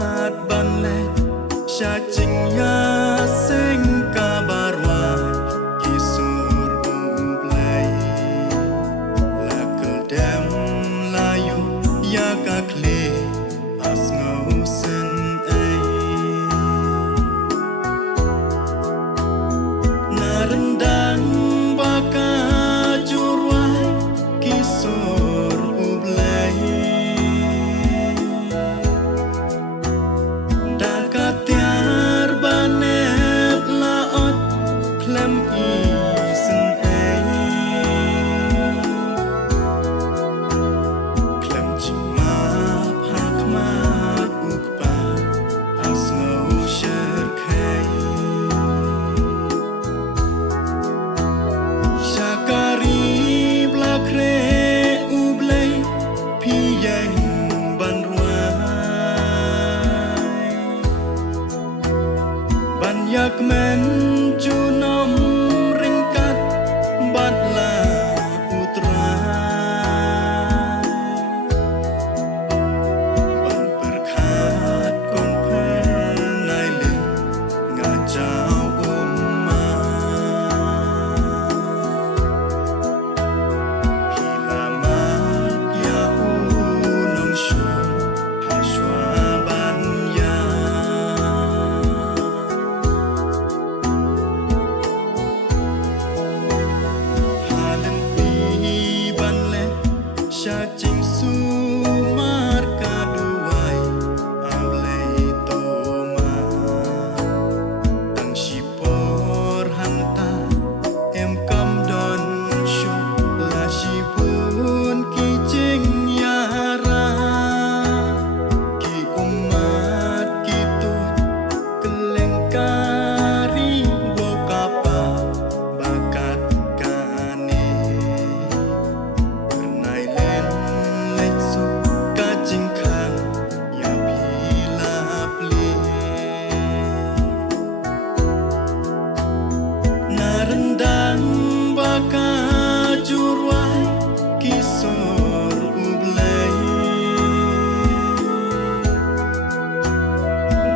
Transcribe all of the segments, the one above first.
mát ban lệ cha chinh ya sinh ca barwa kisur ublay la kedem layu ya kakle as ngausen ay narendang baka jurwai kisur ublay dakatiar banet laot klem isen ay klem jima phak mat ukpa as ngau sher khay Shakari blakre ublay pi yang ban ruai ban yak men junom ringkat batla putra ban berkat kong pernai ling ngajau Cha chinh su mar ka duai ablay to ma tang shipor hanta em kam don sho la shipun ki ching yara ki umat ki tu kelengkari bokapa bakat kane Narendang baka jurwai kisor ublay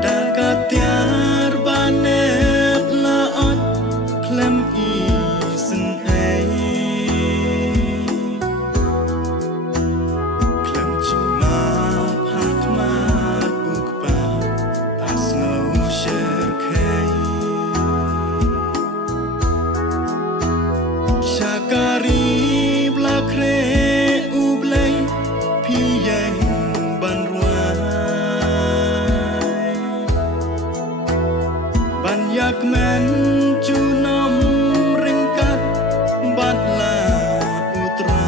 dakatiar banet laot klem isen ay klem jima phak mat ukpa as ngau sher khay Shakari blakre ublay pi yang ban ruai ban yak men junom ringkat batla putra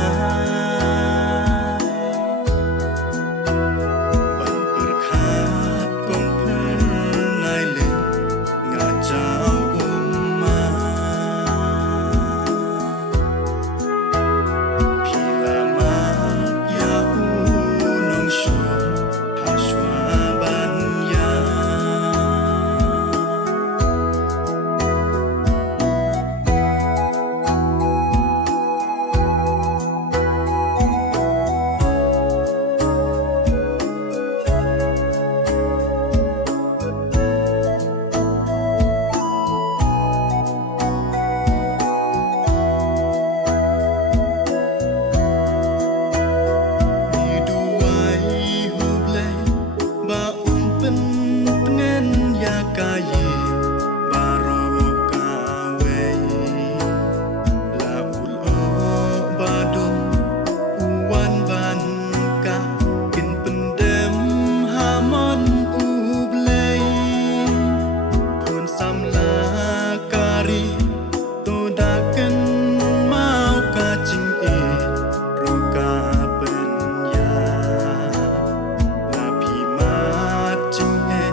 ban berkat kong pernai ling ngajau kaye baro kawe la ul o badum uwan ban ka kin pendem hamon ublay pun samla kari to daken mau ka ching e ruka penya la pi mat ching e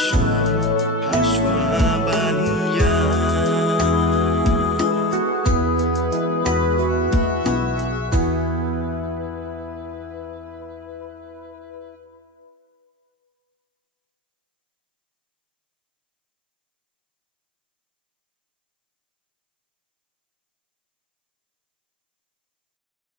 ชู